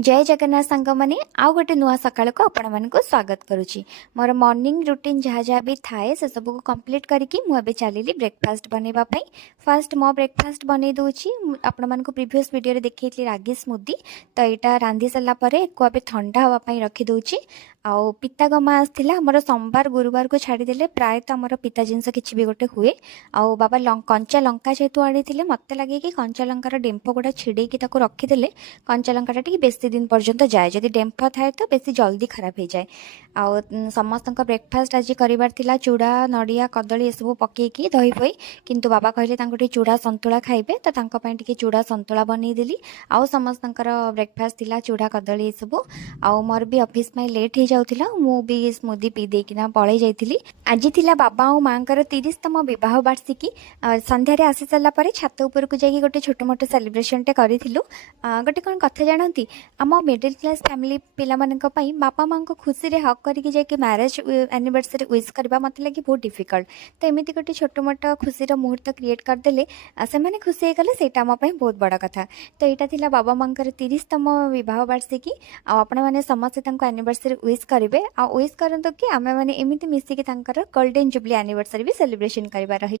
जय जगन्नाथ सांग मैंने आउ गोटे नुआ सकाल को आपण मानक स्वागत करुच्ची। मोर मॉर्निंग रूटीन जहाँ जहाँ भी थाए से सब को कंप्लीट करके मुझे चलिली ब्रेकफास्ट बनवाई। फास्ट मो ब्रेकफास्ट बनई दूची आपण मानक प्रीवियस वीडियो देखी रागी स्मूदी। तो यहाँ रांधि सारापर को ठंडा हाँपाई रखीदे। आउ पिता गमा आसला आमर सोमवार गुरुवार को छाड़ीदे प्रायतः आमर पिता जिनस कि भी गोटे हुए। आउ बाबा कंचा लंका जेहेतु आनी मत लगे कि कंचा लंकार डेम्फ गुड़ा छिड़ेकी रखीदे कंचा लंका बेसी दिन पर्यंत जाए। जदि डेम्फ थाए तो बेसी जल्दी खराब हो जाए। आउ समस्त ब्रेकफास्ट आज कर चूड़ा नड़िया कदली ये सब पकईकी दही फही किंतु बाबा कहले चूड़ा संतुला खाइबे तो तांके चूड़ा संतुला बनईदेली। आउ समस्त ब्रेकफास्ट थिला चूड़ा कदली ये सब। आउ मोर भी ऑफिस में लेट हो जाउथिला मु भी स्मूदी पी देकिना पळै जाइथिली। आज थिला बाबा और माँ 30तम विवाह वार्षिकी। संध्यारे आसी सारा पर छात उपर को जाइए गोटे छोट मोट सेलिब्रेशन टे करिथिलु। गोटे कौन कथा जानती आम मिडिल क्लास फैमिली पिला मानक पई बापा माँ को खुशी रे हक करके जाके मैरिज एनिवर्सरी विश करबा मत लगे बहुत डिफिकल्ट। तो एमती गोटे छोट मोट खुशी मुहूर्त क्रिएट करदेले से मैंने खुशी हो गले सेटा आम बहुत बड़ा कथा। तो यहाँ थिला बाबा माँ 30तम विवाह वार्षिकी। आपण मैंने समस्ते एनिवर्सरी विश करेंगे आ विश करते कि आम मैंने एमती मिसिकी गोल्डन जुबली एनिवर्सरी भी सेलिब्रेशन कर।